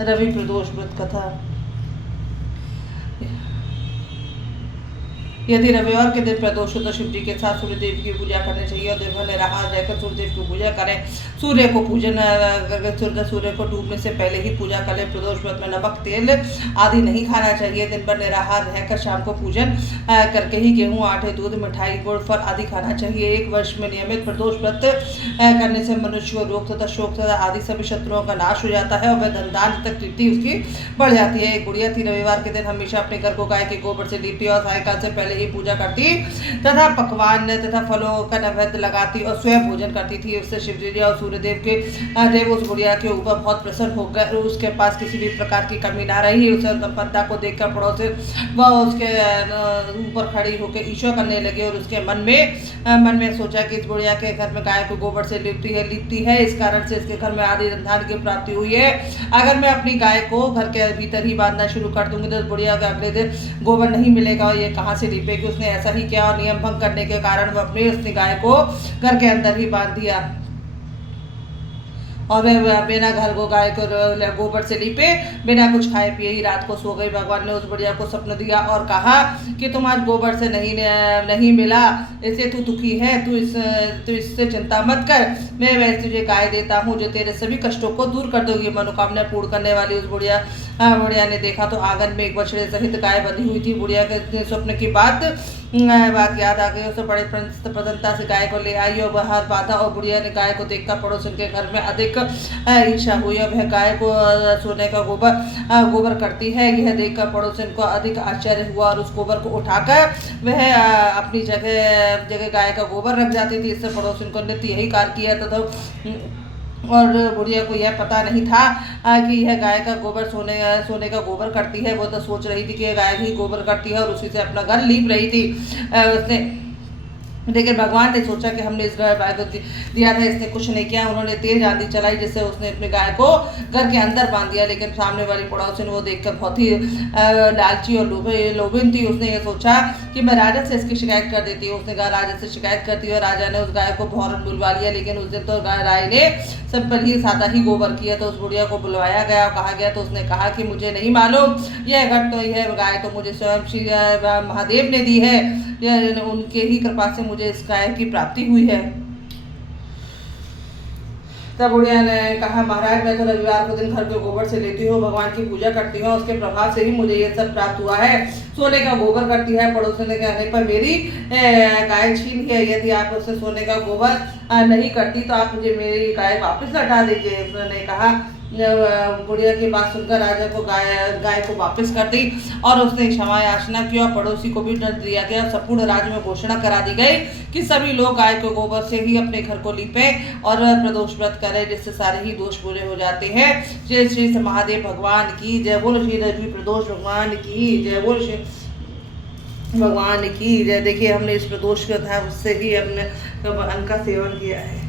रवि प्रदोष व्रत कथा। यदि रविवार के दिन प्रदोष हो तो शिव जी के साथ सूर्य देव की पूजा करनी चाहिए और दिन भर निराहार रहकर सूर्य देव की पूजा करें। सूर्य को पूजन सूर्य को डूबने से पहले ही पूजा करें। प्रदोष व्रत में नमक तेल आदि नहीं खाना चाहिए। दिन भर निराहार रहकर शाम को पूजन करके ही गेहूं आटे दूध मिठाई गुड़ फल आदि खाना चाहिए। एक वर्ष में नियमित प्रदोष व्रत करने से मनुष्य को रोग तथा शोक तथा आदि सभी शत्रुओं का नाश हो जाता है और वह धन दान तक कीर्ति उसकी बढ़ जाती है। एक गुड़िया थी, रविवार के दिन हमेशा अपने घर को गाय के गोबर से लीपती और सायंकाल से पहले ही पूजा करती तथा पकवान तथा फलों का नैवेद्य लगाती और स्वयं भोजन करती थी। उससे शिवजी और सूर्यदेव के देव उस गुड़िया के ऊपर बहुत प्रसन्न हो गए। उसके पास किसी भी प्रकार की कमी ना रही। उसे संपन्नता को देखकर पड़ोसी वह उसके ऊपर खड़ी होकर ईर्ष्या करने लगे और उसके मन में सोचा कि इस गुड़िया के घर में गाय को गोबर से लिपती है, इस कारण से इसके घर में आदि धन की प्राप्ति हुई है। अगर मैं अपनी गाय को घर के भीतर ही बांधना शुरू कर दूंगी तो गुड़िया को अगले दिन गोबर नहीं मिलेगा और ये कहाँ से लिपेगी। उसने ऐसा ही किया और नियम भंग करने के कारण वह उसने गाय को घर के अंदर ही बांध दिया और वह बिना घर को गाय को गोबर से लीपे बिना कुछ खाए पिए ही रात को सो गई। भगवान ने उस बुढ़िया को सपना दिया और कहा कि तुम आज गोबर से नहीं मिला, इससे तू दुखी है, तू इससे चिंता मत कर, मैं वैसे तुझे गाय देता हूँ जो तेरे सभी कष्टों को दूर कर दोगी। मनोकामना पूर्ण करने वाली उस बुढ़िया ने देखा तो आंगन में एक बछड़े सहित गाय बंधी हुई थी। बुढ़िया के स्वप्न की बात याद आ गई। उसे बड़े प्रसन्नता से गाय को ले आई और बाहर बांधा और बुढ़िया ने गाय को देखकर पड़ोसन के घर में अधिक ईर्ष्या हुई। वह गाय को सोने का गोबर करती है। यह देखकर पड़ोसन को अधिक आश्चर्य हुआ और उस गोबर को उठाकर वह अपनी जगह गाय का गोबर रख जाती थी। इससे पड़ोसन को नित्य यही कार्य किया तथा और बुढ़िया को यह पता नहीं था कि यह गाय का गोबर सोने का गोबर करती है। वो तो सोच रही थी कि यह गाय ही गोबर करती है और उसी से अपना घर लीप रही थी। उसने लेकिन भगवान ने सोचा कि हमने इस गाय को दिया था, इसने कुछ नहीं किया। उन्होंने तेज आंधी चलाई जिससे उसने अपनी गाय को घर के अंदर बांध दिया। लेकिन सामने वाली पड़ोसी ने वो देखकर बहुत ही लालची और लोभिन थी। उसने ये सोचा कि मैं राजा से इसकी शिकायत कर देती हूँ। उसने कहा राजा से शिकायत करती है। राजा ने उस गाय को भौरन बुलवा लिया। लेकिन उस दिन तो राय ने सब पर ही सादा ही गोबर किया। तो उस बुढ़िया को बुलवाया गया और कहा गया तो उसने कहा कि मुझे नहीं मालूम, यह गाय तो मुझे स्वयं श्री महादेव ने दी है, उनके ही कृपा से मुझे इस गाय की प्राप्ति हुई है। तब बुढ़िया ने कहा महाराज मैं तो रविवार को दिन घर के गोबर से लेती हूँ, भगवान की पूजा करती हूँ, उसके प्रभाव से ही मुझे ये सब प्राप्त हुआ है। सोने का गोबर करती है। पड़ोसी ने कहने पर मेरी गाय छीन है। यदि आप उससे सोने का गोबर नहीं करती तो आप मुझे मेरी गाय वापस लौटा दीजिए। उसने कहा। बुढ़िया की बात सुनकर राजा को गाय को वापस कर दी और उसने क्षमा याचना की और पड़ोसी को भी दंड दिया गया। संपूर्ण राज्य में घोषणा करा दी गई कि सभी लोग गाय के गोबर से ही अपने घर को लीपें और प्रदोष व्रत करें, जिससे सारे ही दोष पूरे हो जाते हैं। जय श्री महादेव भगवान की जय। बोलो श्री रवि प्रदोष भगवान की जय। बोलो श्री भगवान की जय। देखिए हमने इस प्रदोष का था उससे ही हमने अन्न का सेवन किया है।